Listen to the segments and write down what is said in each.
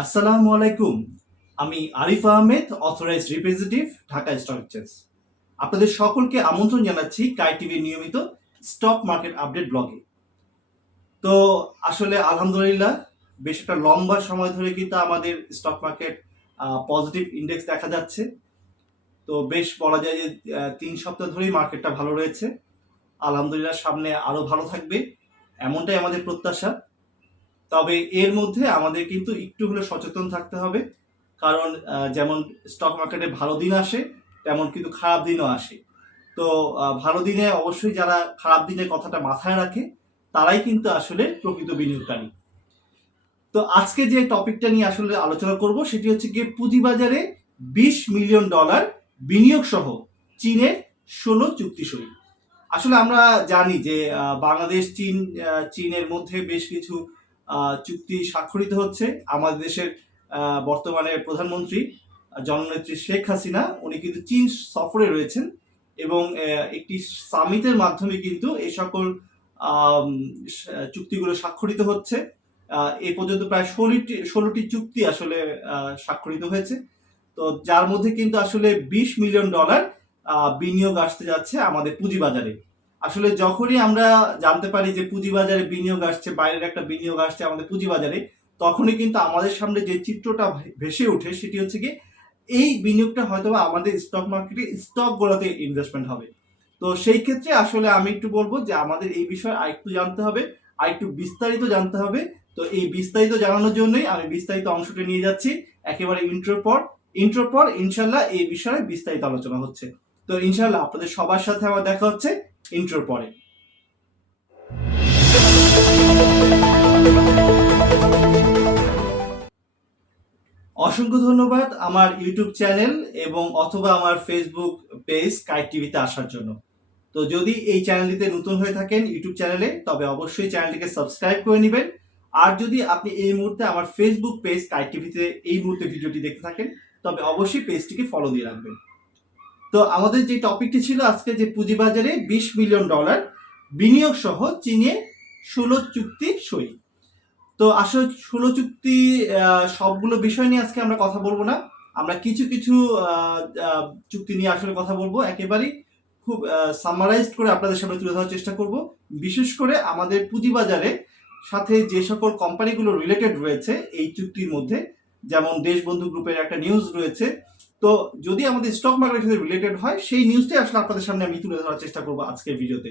আসসালামু আলাইকুম। আমি Arif Ahmed authorised representative Dhaka stock exchange আপনাদের সকলকে আমন্ত্রণ জানাচ্ছি কাই টিভির নিয়মিত স্টক মার্কেট আপডেট ব্লগে তো আসলে আলহামদুলিল্লাহ, বেশ একটা লম্বা সময় ধরে কিন্তু আমাদের স্টক মার্কেট পজিটিভ ইন্ডেক্স দেখা যাচ্ছে। তো বেশ বলা যায় যে তিন সপ্তাহ ধরেই মার্কেটটা ভালো রয়েছে। আলহামদুলিল্লাহ, সামনে আরও ভালো থাকবে। এমনটাই আমাদের প্রত্যাশা। তবে এর মধ্যে আমাদের কিন্তু একটু হলে সচেতন থাকতে হবে। কারণ যেমন স্টক মার্কেটে ভালো দিন আসে, তেমন কিন্তু খারাপ দিনও আসে। তো ভালো দিনে অবশ্যই যারা খারাপ দিনের কথাটা মাথায় রাখে, তারাই কিন্তু আসলে প্রকৃত বিনিয়োগকারী। তো আজকে যে টপিকটা নিয়ে আসলে আলোচনা করব, সেটি হচ্ছে গিয়ে পুঁজিবাজারে বিশ মিলিয়ন ডলার বিনিয়োগ সহ চীনের ষোলো চুক্তি সই আসলে আমরা জানি যে বাংলাদেশ, চীন চীনের মধ্যে বেশ কিছু চুক্তি স্বাক্ষরিত হচ্ছে। আমাদের দেশের বর্তমানে প্রধানমন্ত্রী, জননেত্রী শেখ হাসিনা, উনি কিন্তু চীন সফরে রয়েছেন এবং একটি সামিটের মাধ্যমে কিন্তু এই সকল চুক্তিগুলো স্বাক্ষরিত হচ্ছে। এ পর্যন্ত প্রায় ষোলোটি ষোলোটি চুক্তি আসলে স্বাক্ষরিত হয়েছে। তো যার মধ্যে কিন্তু আসলে বিশ মিলিয়ন ডলার বিনিয়োগ আসতে যাচ্ছে আমাদের পুঁজিবাজারে। আসলে যখনই আমরা জানতে পারি যে পুঁজিবাজারে বিনিয়োগ আসছে, বাইরের একটা বিনিয়োগ আসছে আমাদের পুঁজিবাজারে, তখনই কিন্তু আমাদের সামনে যে চিত্রটা ভেসে ওঠে সেটি হচ্ছে কি এই বিনিয়োগটা হয়তো আমাদের স্টক মার্কেটে স্টক গুলোতে ইনভেস্টমেন্ট হবে। তো সেই ক্ষেত্রে আসলে আমি একটু বলব যে আমাদের এই বিষয়ে আরেকটু জানতে হবে, আরেকটু বিস্তারিত জানতে হবে। তো এই বিস্তারিত জানানোর জন্যই আমি বিস্তারিত অংশটা নিয়ে যাচ্ছি। একেবারে ইন্ট্রোর পর ইন্ট্রোর পর ইনশাল্লাহ এই বিষয়ে বিস্তারিত আলোচনা হচ্ছে। তো ইনশাল্লাহ আপনাদের সবার সাথে আমার দেখা হচ্ছে। ইন্ট্রোর পরে। অসংখ্য ধন্যবাদ আমার ইউটিউব চ্যানেল এবং অথবা আমার ফেসবুক পেজ কাইট টিভিতে আসার জন্য। তো যদি এই চ্যানেলটিতে নতুন হয়ে থাকেন ইউটিউব চ্যানেলে, তবে অবশ্যই চ্যানেলটিকে সাবস্ক্রাইব করে নেবেন। আর যদি আপনি এই মুহূর্তে আমার ফেসবুক পেজ কাইট টিভিতে এই মুহূর্তে ভিডিওটি দেখতে থাকেন, তবে অবশ্যই পেজটিকে ফলো দিয়ে রাখবেন। তো আমাদের যে টপিকটি ছিল আজকে যে পুঁজিবাজারে বিশ মিলিয়ন ডলার বিনিয়োগ সহ চীনে ষোলো চুক্তি সই। তো আসলে ষোলো চুক্তি সবগুলো বিষয় নিয়ে আজকে আমরা কথা বলব না। আমরা কিছু কিছু চুক্তি নিয়ে আসলে কথা বলব। একেবারেই খুব সামারাইজড করে আপনাদের সামনে তুলে ধরার চেষ্টা করব। বিশেষ করে আমাদের পুঁজিবাজারে সাথে যে সকল কোম্পানিগুলো রিলেটেড রয়েছে এই চুক্তির মধ্যে, যেমন দেশবন্ধু গ্রুপের একটা নিউজ রয়েছে তো যদি আমাদের স্টক মার্কেটের সাথে রিলেটেড হয়, সেই নিউজটাই আসলে আপনাদের সামনে আমি তুলে ধরার চেষ্টা করব আজকের ভিডিওতে।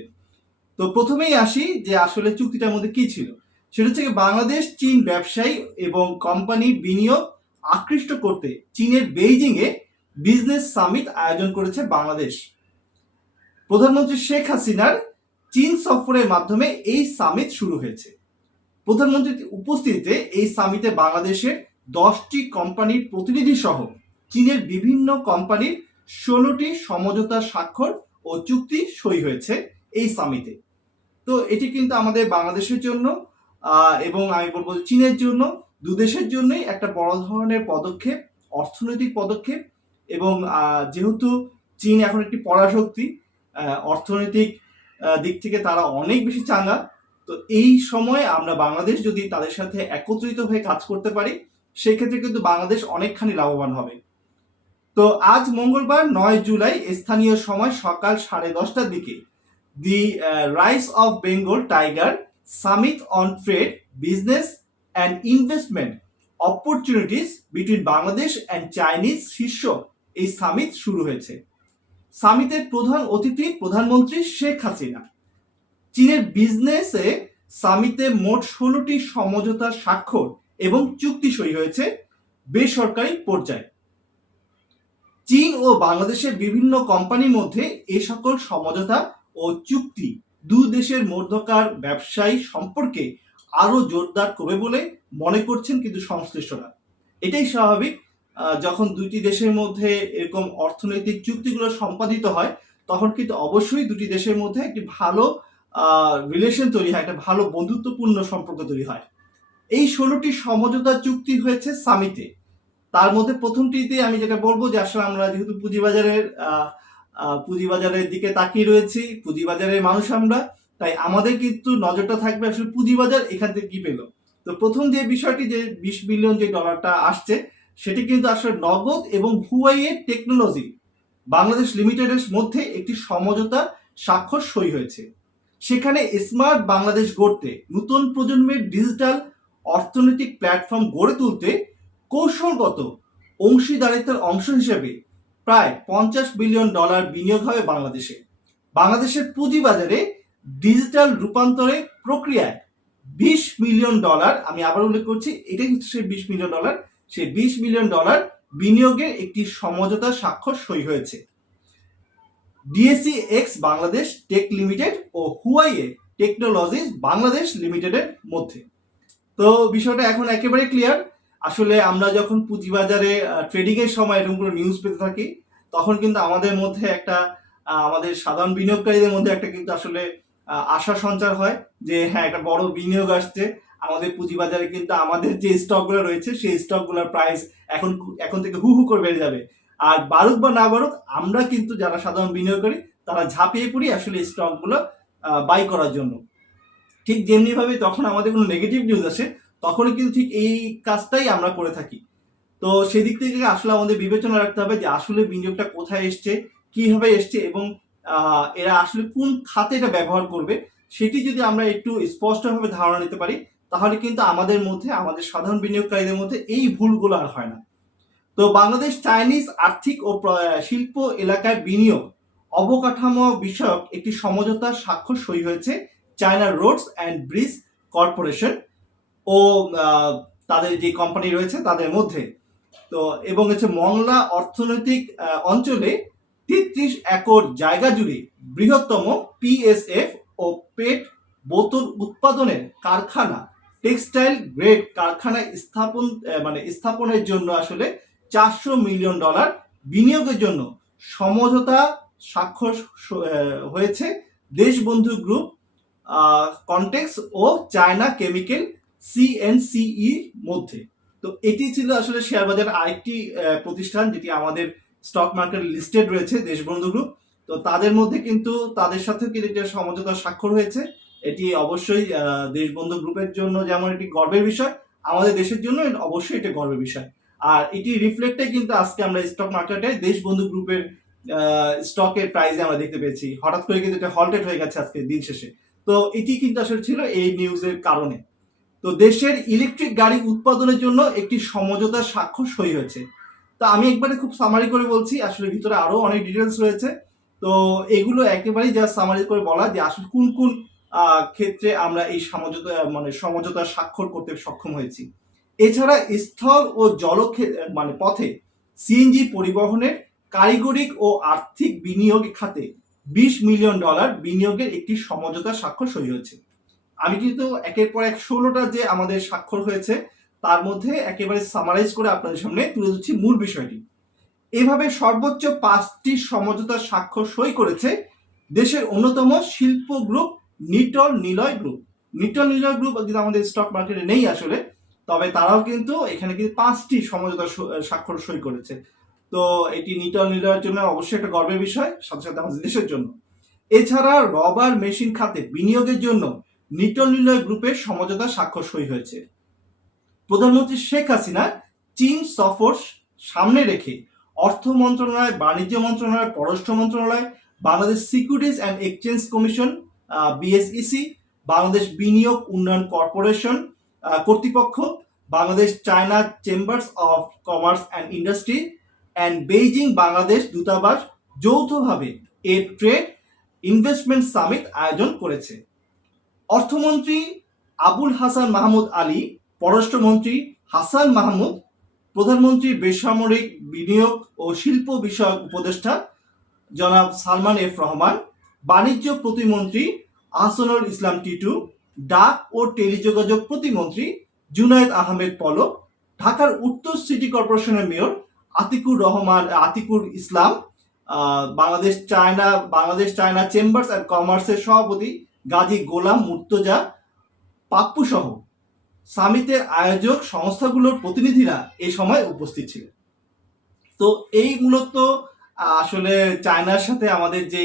তো প্রথমেই আসি যে আসলে চুক্তিটার মধ্যে কি ছিল। সেটা হচ্ছে বাংলাদেশ, চীন ব্যবসায়ী এবং কোম্পানি বিনিয়োগ আকৃষ্ট করতে চীনের বেইজিং এ বিজনেস সামিট আয়োজন করেছে বাংলাদেশ। প্রধানমন্ত্রী শেখ হাসিনার চীন সফরের মাধ্যমে এই সামিট শুরু হয়েছে। প্রধানমন্ত্রীর উপস্থিতিতে এই সামিটে বাংলাদেশের দশটি কোম্পানির প্রতিনিধি সহ চীনের বিভিন্ন কোম্পানির ষোলোটি সমঝোতা স্বাক্ষর ও চুক্তি সই হয়েছে এই সামিটে তো এটি কিন্তু আমাদের বাংলাদেশের জন্য এবং আমি বলব চীনের জন্য, দু দেশের জন্যই একটা বড় ধরনের পদক্ষেপ, অর্থনৈতিক পদক্ষেপ এবং যেহেতু চীন এখন একটি পরাশক্তি অর্থনৈতিক দিক থেকে তারা অনেক বেশি চাঙ্গা, তো এই সময় আমরা বাংলাদেশ যদি তাদের সাথে একত্রিত হয়ে কাজ করতে পারি, সেক্ষেত্রে কিন্তু বাংলাদেশ অনেকখানি লাভবান হবে। তো আজ মঙ্গলবার নয় জুলাই, স্থানীয় সময় সকাল সাড়ে দশটার দিকে। The rise of Bengal tiger, summit on trade, business and investment opportunities between Bangladesh and Chinese শীর্ষ এই সামিট শুরু হয়েছে। সামিটের প্রধান অতিথি প্রধানমন্ত্রী শেখ হাসিনা। চীনের বিজনেসে সামিতে মোট ষোলোটি সমঝোতা স্বাক্ষর এবং চুক্তি সই হয়েছে বেসরকারি পর্যায়ে। চীন ও বাংলাদেশের বিভিন্ন কোম্পানির মধ্যে এ সকল সমঝোতা ও চুক্তি দু দেশের মধ্যকার ব্যবসায়ী সম্পর্কে আরও জোরদার করবে বলে মনে করছেন কিন্তু সংশ্লিষ্টরা। এটাই স্বাভাবিক যখন দুটি দেশের মধ্যে এরকম অর্থনৈতিক চুক্তিগুলো সম্পাদিত হয়, তখন কিন্তু অবশ্যই দুটি দেশের মধ্যে একটি ভালো রিলেশন তৈরি হয়, একটা ভালো বন্ধুত্বপূর্ণ সম্পর্ক তৈরি হয়। এই ষোলোটি সমঝোতা চুক্তি হয়েছে সামিটে। তার মধ্যে প্রথমটিতে আমি যেটা বলব যে আসলে আমরা যেহেতু পুঁজিবাজারের পুঁজিবাজারের দিকে তাকিয়ে রয়েছি, পুঁজিবাজারের মানুষ আমরা, তাই আমাদের কিন্তু নজরটা থাকবে আসলে পুঁজিবাজার এখান থেকে কি পেল। তো প্রথম যে বিষয়টি যে বিশ বিলিয়ন যে ডলারটা আসছে, সেটি কিন্তু আসলে নগদ এবং হুয়াইয়ের টেকনোলজি, বাংলাদেশ লিমিটেডের মধ্যে একটি সমঝোতা স্বাক্ষর সই হয়েছে। সেখানে স্মার্ট বাংলাদেশ গড়তে, নতুন প্রজন্মের ডিজিটাল অর্থনৈতিক প্ল্যাটফর্ম গড়ে তুলতে কৌশলগত অংশীদারিত্বের অংশ হিসেবে প্রায় পঞ্চাশ বিলিয়ন ডলার বিনিয়োগ হবে বাংলাদেশে। বাংলাদেশের পুঁজিবাজারে ডিজিটাল রূপান্তরে প্রক্রিয়ায় বিশ মিলিয়ন ডলার, আমি আবার উল্লেখ করছি, এটাই হচ্ছে সেই বিশ মিলিয়ন ডলার, সেই বিশ মিলিয়ন ডলার বিনিয়োগের একটি সমঝোতা স্বাক্ষর সই হয়েছে। DSC X Bangladesh tech limited ও হুয়াইয়ে টেকনোলজিস বাংলাদেশ লিমিটেডের মধ্যে। তো বিষয়টা এখন একেবারে ক্লিয়ার আসলে আমরা যখন পুঁজিবাজারে ট্রেডিং এর সময় এরকম কোনো নিউজ পেতে থাকি, তখন কিন্তু আমাদের মধ্যে একটা আমাদের সাধারণ বিনিয়োগকারীদের মধ্যে একটা কিন্তু আসলে আশা সঞ্চার হয় যে হ্যাঁ একটা বড় বিনিয়োগ আসছে। আমাদের পুঁজিবাজারে কিন্তু আমাদের যে স্টকগুলো রয়েছে, সেই স্টকগুলোর প্রাইস এখন এখন থেকে হু হু করে বেড়ে যাবে। আর বারুক বা না বারুক আমরা কিন্তু যারা সাধারণ বিনিয়োগকারী, তারা ঝাঁপিয়ে পড়ি আসলে স্টকগুলো বাই করার জন্য। ঠিক যেমনি ভাবে তখন আমাদের কোনো নেগেটিভ নিউজ আসে তখনও কিন্তু ঠিক এই কাজটাই আমরা করে থাকি। তো সেদিক থেকে আসলে আমাদের বিবেচনা রাখতে হবে যে আসলে বিনিয়োগটা কোথায় এসছে, কীভাবে এসছে এবং এরা আসলে কোন খাতে এটা ব্যবহার করবে, সেটি যদি আমরা একটু স্পষ্টভাবে ধারণা নিতে পারি, তাহলে কিন্তু আমাদের মধ্যে, আমাদের সাধারণ বিনিয়োগকারীদের মধ্যে এই ভুলগুলো আর হয় না। তো বাংলাদেশ চাইনিজ আর্থিক ও শিল্প এলাকায় বিনিয়োগ অবকাঠামো বিষয়ক একটি সমঝোতা স্বাক্ষর সই হয়েছে China roads and bridge corporation. ও তাদের যে কোম্পানি রয়েছে তাদের মধ্যে। তো, এবং হচ্ছে মংলা অর্থনৈতিক অঞ্চলে তেত্রিশ একর জায়গা জুড়ে বৃহত্তম পিএসএফ ও পেট বোতল উৎপাদনের কারখানা, টেক্সটাইল গ্রেড কারখানা স্থাপন মানে স্থাপনের জন্য আসলে চারশো মিলিয়ন ডলার বিনিয়োগের জন্য সমঝোতা স্বাক্ষর হয়েছে। দেশবন্ধু গ্রুপ কন্টেক্স ও চায়না কেমিক্যাল সিএনসিই মধ্যে। তো এটি ছিল আসলে শেয়ার বাজারের আরেকটি প্রতিষ্ঠান যেটি আমাদের স্টক মার্কেট লিস্টেড রয়েছে, দেশবন্ধু গ্রুপ তো তাদের মধ্যে কিন্তু তাদের সাথে কিন্তু একটা সমঝোতা স্বাক্ষর হয়েছে। এটি অবশ্যই দেশবন্ধু গ্রুপের জন্য যেমন একটি গর্বের বিষয়, আমাদের দেশের জন্য অবশ্যই এটা গর্বের বিষয়। আর এটি রিফ্লেক্টে কিন্তু আজকে আমরা স্টক মার্কেটে দেশবন্ধু গ্রুপের স্টকের প্রাইসে আমরা দেখতে পেয়েছি। হঠাৎ করে কিন্তু এটা হল্টেড হয়ে গেছে আজকে দিন শেষে। তো এটি কিন্তু আসলে ছিল এই নিউজের কারণে। তো দেশের ইলেকট্রিক গাড়ি উৎপাদনের জন্য একটি সমঝোতা স্বাক্ষর সই হয়েছে। তো আমি একবারে খুব সামারি করে বলছি, আসলে ভিতরে আরও অনেক ডিটেলস রয়েছে। তো এগুলো একেবারেই যা সামারি করে বলা যে আসলে কোন কোন ক্ষেত্রে আমরা এই সমঝোতা মানে সমঝোতা স্বাক্ষর করতে সক্ষম হয়েছি। এছাড়া স্থল ও জল মানে পথে সিএনজি পরিবহনের কারিগরিক ও আর্থিক বিনিয়োগ খাতে বিশ মিলিয়ন ডলার বিনিয়োগের একটি সমঝোতা স্বাক্ষর সই হয়েছে। আমি কিন্তু একের পর এক ষোলোটা যে আমাদের স্বাক্ষর হয়েছে, তার মধ্যে একেবারে সামারাইজ করে আপনাদের সামনে তুলে ধরছি মূল বিষয়টি। এভাবে সর্বোচ্চ পাঁচটি সমঝোতা স্বাক্ষর সই করেছে দেশের অন্যতম শিল্প group Nitol Niloy group. Nitol Niloy group কিন্তু আমাদের স্টক মার্কেটে নেই আসলে, তবে তারাও কিন্তু এখানে কিন্তু পাঁচটি সমঝোতা স্বাক্ষর সই করেছে। তো এটি নিটল নিলয়ের জন্য অবশ্যই একটা গর্বের বিষয়, সাথে সাথে আমাদের দেশের জন্য। এছাড়া রবার মেশিন খাতে বিনিয়োগের জন্য নিটল নিলয় গ্রুপের সমঝোতা স্বাক্ষর সই হয়েছে। প্রধানমন্ত্রী শেখ হাসিনা চীন সফর সামনে রেখে অর্থ মন্ত্রণালয়, বাণিজ্য মন্ত্রণালয়, পররাষ্ট্র মন্ত্রণালয়, Bangladesh securities and exchange commission BSEC Bangladesh বিনিয়োগ উন্নয়ন কর্পোরেশন কর্তৃপক্ষ, Bangladesh China chambers of commerce and industry and Beijing Bangladesh দূতাবাস যৌথভাবে এ ট্রেড ইনভেস্টমেন্ট সামিট আয়োজন করেছে। অর্থমন্ত্রী আবুল হাসান মাহমুদ আলী, পররাষ্ট্রমন্ত্রী হাসান মাহমুদ, প্রধানমন্ত্রী বেসামরিক বিনিয়োগ ও শিল্প বিষয়ক উপদেষ্টা জনাব সালমান এফ রহমান, বাণিজ্য প্রতিমন্ত্রী আহসানুল ইসলাম টিটু, ডাক ও টেলিযোগাযোগ প্রতিমন্ত্রী জুনায়েদ আহমেদ পলক, ঢাকার উত্তর সিটি কর্পোরেশনের mayor Atiqur Rahman, Atiqur Islam Bangladesh China Bangladesh China chambers and কমার্সের সভাপতি গাজী গোলাম মুর্তজা পাপ্পু সহ সামিটের আয়োজক সংস্থাগুলোর প্রতিনিধিরা এই সময় উপস্থিত ছিলেন। তো এই মূলত আসলে চায়নার সাথে আমাদের যে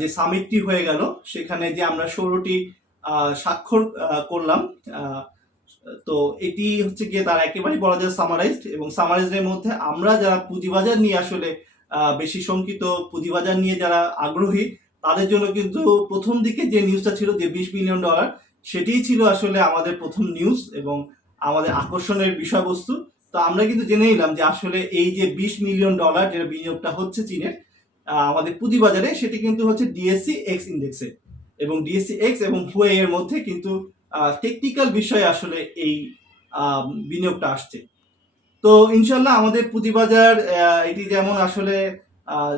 যে সামিটটি হয়ে গেল, সেখানে যে আমরা ষোলোটি স্বাক্ষর করলাম তো এটি হচ্ছে গিয়ে তারা একেবারেই বলা যায় সামারাইজড এবং সামারাইজের মধ্যে আমরা যারা পুঁজিবাজার নিয়ে আসলে বেশি শঙ্কিত, পুঁজিবাজার নিয়ে যারা আগ্রহী তাদের জন্য কিন্তু প্রথম দিকে যে নিউজটা ছিল যে বিশ মিলিয়ন ডলার সেটিই ছিল আসলে আমাদের প্রথম নিউজ এবং আমাদের আকর্ষণের বিষয়বস্তু। তো আমরা কিন্তু জেনে নিলাম যে আসলে এই যে বিশ মিলিয়ন ডলার যেটা বিনিয়োগটা হচ্ছে চীনের আমাদের পুঁজিবাজারে, সেটি কিন্তু হচ্ছে ডিএসসি এক্স ইন্ডেক্সে এবং ডিএসসি এক্স এবং হুয়ে এর মধ্যে কিন্তু টেকনিক্যাল বিষয়ে আসলে এই বিনিয়োগটা আসছে। তো ইনশাল্লাহ আমাদের পুঁজিবাজার এটি যেমন আসলে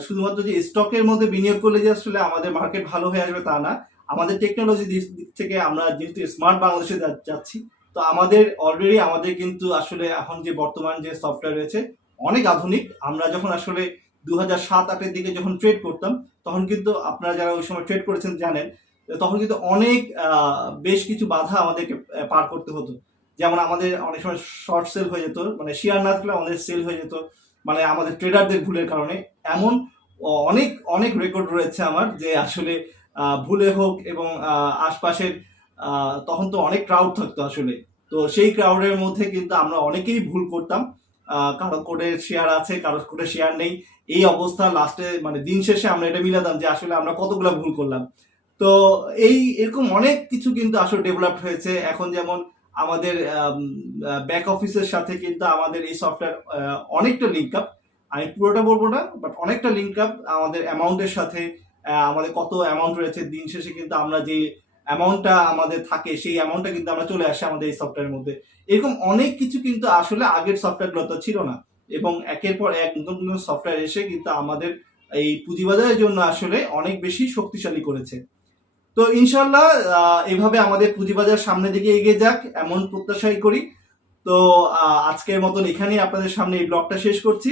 শুধুমাত্র যে স্টকের মধ্যে বিনিয়োগ করলে যে আসলে আমাদের মার্কেট ভালো হয়ে আসবে তা না। আমাদের টেকনোলজি দিক থেকে আমরা যেহেতু স্মার্ট বাংলাদেশে যাচ্ছি, তো আমাদের অলরেডি আমাদের কিন্তু আসলে এখন যে বর্তমান যে সফটওয়্যার রয়েছে, অনেক আধুনিক। আমরা যখন আসলে দু হাজার সাত আটের দিকে যখন ট্রেড করতাম, তখন কিন্তু আপনারা যারা ওই সময় ট্রেড করেছেন জানেন, তখন কিন্তু অনেক বেশ কিছু বাধা আমাদেরকে পার করতে হতো। যেমন আমাদের অনেক সময় শর্ট সেল হয়ে যেত মানে শেয়ার না থাকলে আমাদের সেল হয়ে যেত। মানে আমাদের ট্রেডারদের ভুলের কারণে। এমন অনেক অনেক রেকর্ড রয়েছে আমার যে আসলে ভুলে হোক এবং আশপাশের তখন তো অনেক ক্রাউড থাকতো আসলে। তো সেই ক্রাউডের মধ্যে কিন্তু আমরা অনেকেই ভুল করতাম। কারও কোডে শেয়ার আছে, কারও কোডে শেয়ার নেই। এই অবস্থা লাস্টে মানে দিন শেষে আমরা এটা মিলাতাম যে আসলে আমরা কতগুলো ভুল করলাম। তো এই, এরকম অনেক কিছু কিন্তু আসলে ডেভেলপ হয়েছে। এখন যেমন আমাদের ব্যাক অফিসের সাথে কিন্তু আমাদের এই সফটওয়্যার অনেকটা লিঙ্ক আপ আমি পুরোটা বলব না বাট অনেকটা লিঙ্ক আপ আমাদের অ্যামাউন্টের সাথে আমাদের কত অ্যামাউন্ট রয়েছে। দিন শেষে কিন্তু আমরা যে অ্যামাউন্টটা আমাদের থাকে, সেই অ্যামাউন্টটা কিন্তু আমরা চলে আসে আমাদের এই সফটওয়্যারের মধ্যে। এরকম অনেক কিছু কিন্তু আসলে আগের সফটওয়্যারগুলো তো ছিল না। এবং একের পর এক নতুন নতুন সফটওয়্যার এসে কিন্তু আমাদের এই পুঁজিবাজারের জন্য আসলে অনেক বেশি শক্তিশালী করেছে। তো ইনশাল্লাহ এভাবে আমাদের পুঁজিবাজার সামনের দিকে এগিয়ে যাক, এমন প্রত্যাশাই করি। তো আজকের মতন এখানেই আপনাদের সামনে এই ব্লগটা শেষ করছি।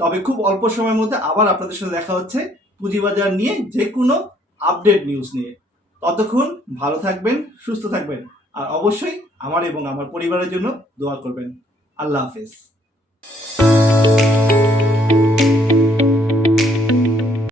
তবে খুব অল্প সময়ের মধ্যে আবার আপনাদের সাথে দেখা হচ্ছে পুঁজিবাজার নিয়ে যে কোনো আপডেট নিউজ নিয়ে। ততক্ষণ ভালো থাকবেন, সুস্থ থাকবেন, আর অবশ্যই আমার এবং আমার পরিবারের জন্য দোয়া করবেন। আল্লাহ হাফেজ।